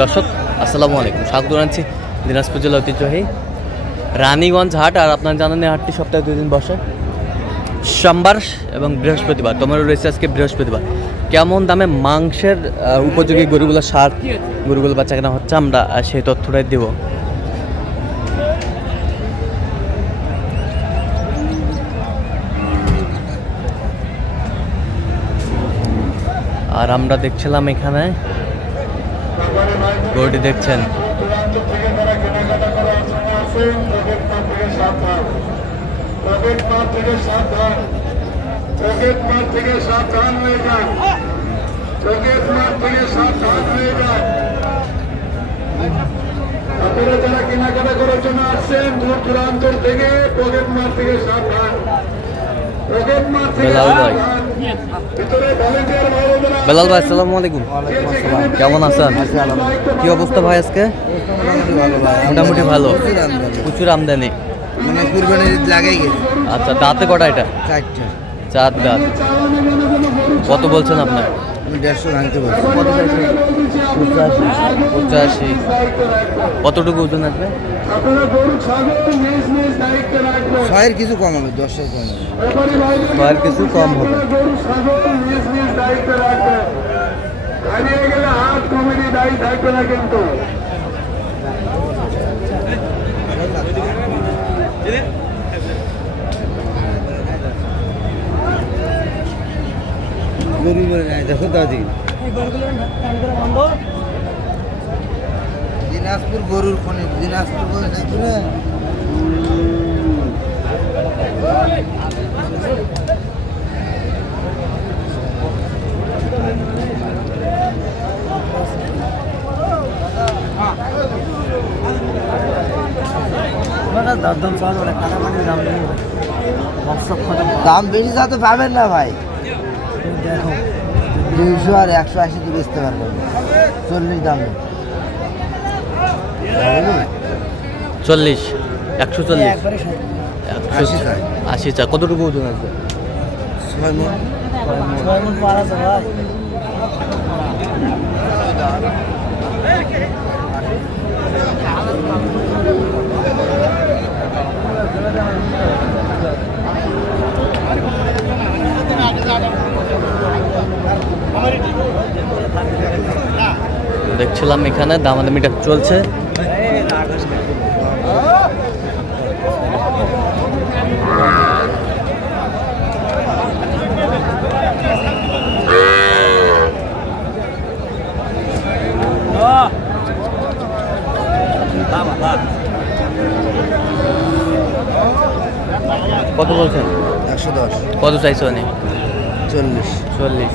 দর্শক আসসালামু আলাইকুম, স্বাগত জানাচ্ছি দিনাজপুর জেলা ঐতিহ্যবাহী রানীগঞ্জ হাট। আর আপনারা জানেন এই হাটটি সপ্তাহে 2 দিন বসে, সোমবার এবং বৃহস্পতিবার। তোমারও রয়েছে আজকে বৃহস্পতিবার। কেমন দামে মাংসের উপযোগী গরুগুলো, সার গরুগুলো বাচ্চা কেনা হচ্ছে, আমরা সেই তথ্যটাই দেব। আর আমরা দেখছিলাম এখানে গরুটি দেখছেন, আপনারা যারা কেনাকাটা করার জন্য আসছেন দূর দূরান্তর থেকে, পকেট মার থেকে সাবধান। বেলাল ভাই আসসালামু আলাইকুম। কেমন আছেন? কি অবস্থা ভাই আজকে? মোটামুটি ভালো, প্রচুর আমদানি। আচ্ছা, দাঁতে কটা এটা? 4 দাঁত। কত বলছেন আপনার? 85। কতটুকু ওজন আসবে? 6-এর কিছু কম হবে, 10-এর কম হবে। 6-এর কিছু কম হবে। গরু বলে নাই, দেখো দাদি দিনাজপুর গরুর খনি, দিনাজপুর বলে নাই করে। দাম বেশি যা তো পাবেন না ভাই। 200 আর 180 তো বেচতে পারবেন, 40 দামে। 40, 140, 80 80 চা। কতটুকু ওজন আসবে? 6 মণ। দেখছিলাম এখানে দামাদামিটা চলছে। কত বলছেন? 110। কত চাইছো? অনেক 40। 40।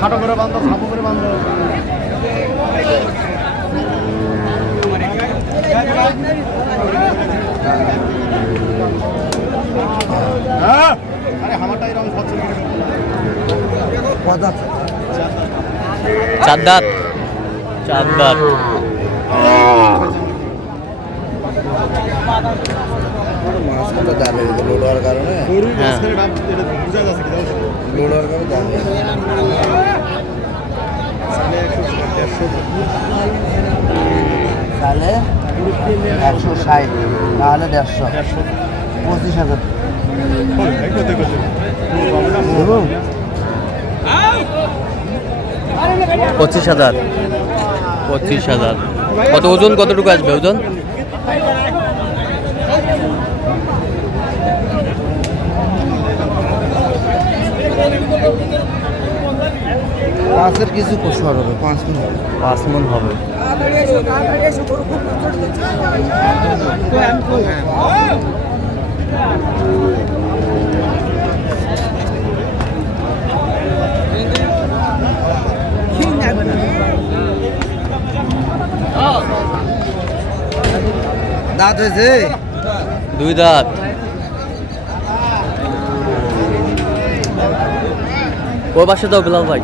খাটো করে বান্ধব, সাপো করে বান্ধব। চার দাঁত। মাছটা দামে লোড হওয়ার কারণে, লোড হওয়ার কারণে দামে। তাহলে 160, তাহলে 150, 25,000 দেবো। 25,000। 25,000। কত ওজন, কতটুকু আসবে ওজন? পাঁচের কিছু কোষর হবে, 5 মণ হবে। 5 মণ হবে। দাঁত হয়েছে 2 দাঁত। ওই পাশে দাও বিলাল ভাই।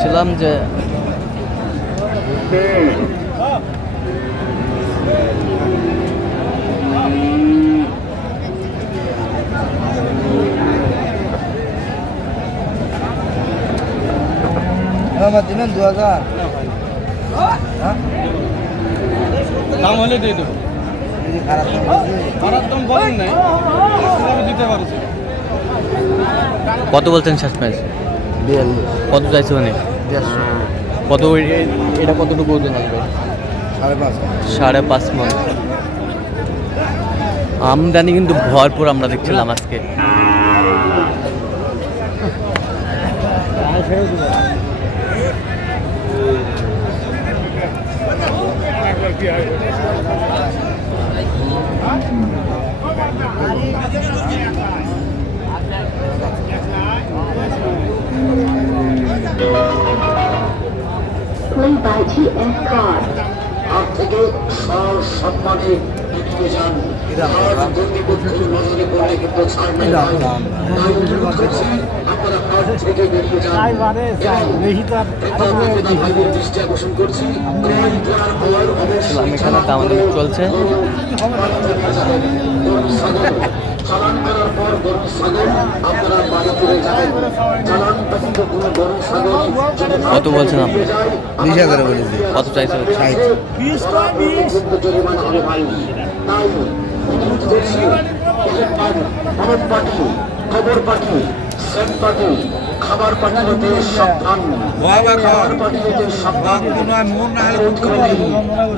ছিলাম যে আমার দিবেন 2000 দাম হলে দিয়ে দেবো। যদি খারাপ দাম বেশি, খারাপ দাম বলেন নাই, দিতে পারছি। কত বলছেন শেষ ম্যাচ? 42 কত চাইছে মানে 150 কত এটা কতটুকু ওজন আসবে? 5.5 5.5 মণ। আমদানি কিন্তু ভরপুর আমরা দেখছিলাম আজকে। Play by GS Card. হাত থেকে সম্মানে এগিয়ে যান। হাত কর্তৃপক্ষের নজরে পড়লে কিন্তু ছাড় নেই। তাই অনুরোধ করছি, আপনারা হাত থেকে বেরিয়ে যান। এবং ক্রেতা ভাইদের দৃষ্টি আকর্ষণ করছি, ক্রয় করার পর অবশ্যই এখানে দামাদামি চলছে। গরু ছাগল চালান করার পর গরু ছাগল আপনারা বাড়ি ফিরে যাবেন। চালান ব্যতীত কোনো গরু ছাগল যদি কত বলছেন আপনি? 20,000 বলেছি। কত চাইছে? 60 কিন্তু জরিমানা হবে ভাই। তাই অনুরোধ করছি, প্যাকেট পানি, অনেক পানি, খবর পানি, সেন্ট পানি, খাবার পানি হতে সাবধান। খাবার পানি হতে সাবধান। অনুরোধ করে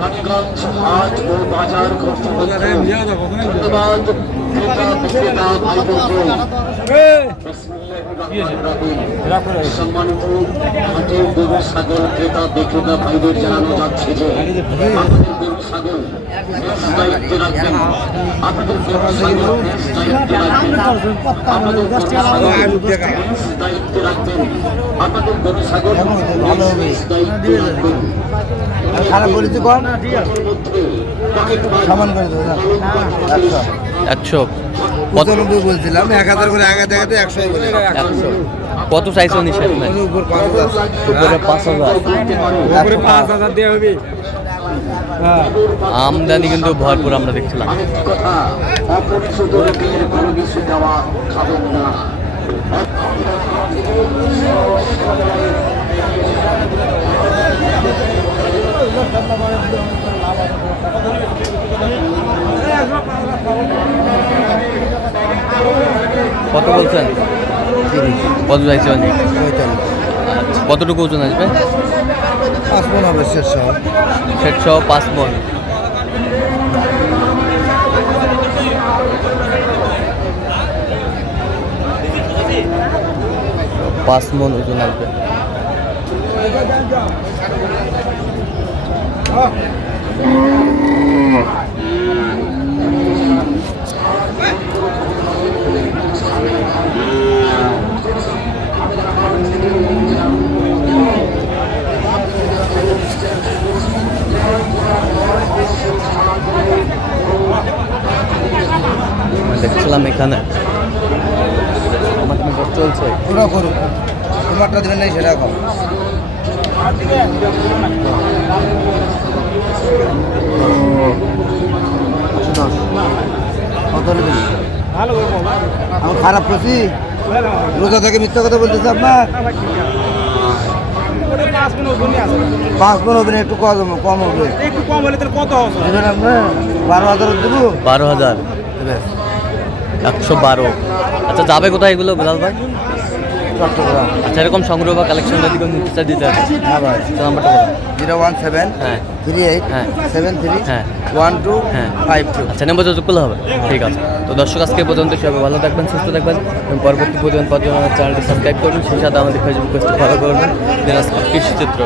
মানিকগঞ্জ হাট ও বাজার কর্তৃপক্ষ ধন্যবাদ ক্রেতা বিক্রেতা ভাই বোনকে। সম্মানিত হাটের গরু ছাগল ক্রেতা বিক্রেতা ভাইদের জানানো যাচ্ছে যে আমাদের গরু ছাগল বেশ দায়িত্বে রাখবেন। আপনাদের গরু ছাগল বেশ দায়িত্বে রাখবেন। আপনাদের গরু ছাগল বেশ দায়িত্বে রাখবেন। আপনাদের গরু ছাগল বেশ দায়িত্বে রাখবেন। খারাপ বলেছি কোন সমান করে দেবো না 100 কত? 95 বলছিলাম 1000 করে আগে দেখাতে 100 বলে 100 কত চাইছে উনি শেষ ম্যাচ? উপর 5000 উপরে 5,000। উপরে 5,000 দেওয়া হবে। আমদানি কিন্তু ভরপুর আমরা দেখছিলাম। আরেকটি কথা, অপরিচিত লোকের কোনো কিছু দেওয়া খাবেন না। কত বলছেন? কত চাইছে উনি? 45 আচ্ছা, কতটুকু ওজন আসবে? 5 মণ হবে শেষ সহ। 5 মণ। পাঁচ মণ ওজন আসবে। দেখছিলাম এখানে আমার কিন্তু চলছে। ওরা করুক, তোমারটা দেবেন নাই সেটা খাও। কত নেবেন? আমি খারাপ করছি? রোজা থেকে মিথ্যা কথা বলতেছে আপনার? 5 মণ হবে না, একটু কম হবে। একটু কম হলে তাহলে কত হবে? দেবেন আপনার 12,000 দেবো। 12,000। 112। আচ্ছা, যাবে কোথায় এগুলো বিলাল ভাই? চট্টগ্রাম। আচ্ছা, এরকম সংগ্রহ বা কালেকশন যদি কোনো নিতে দিতে হবে হ্যাঁ ভাই, নাম্বারটা বলো। 017 হ্যাঁ 38 হ্যাঁ 73 হ্যাঁ 12 হ্যাঁ 52। আচ্ছা, নেম্বার যোগাযোগ করলে হবে। ঠিক আছে, তো দর্শক আজকে পর্যন্ত সবাই ভালো থাকবেন, সুস্থ থাকবেন এবং পরবর্তী প্রতিদিন পর্যন্ত চ্যানেলটি সাবস্ক্রাইব করবেন, সেই সাথে আমাদের ফেসবুক পেজটি ফলো করবেন দিনাজপুর কৃষি চিত্র।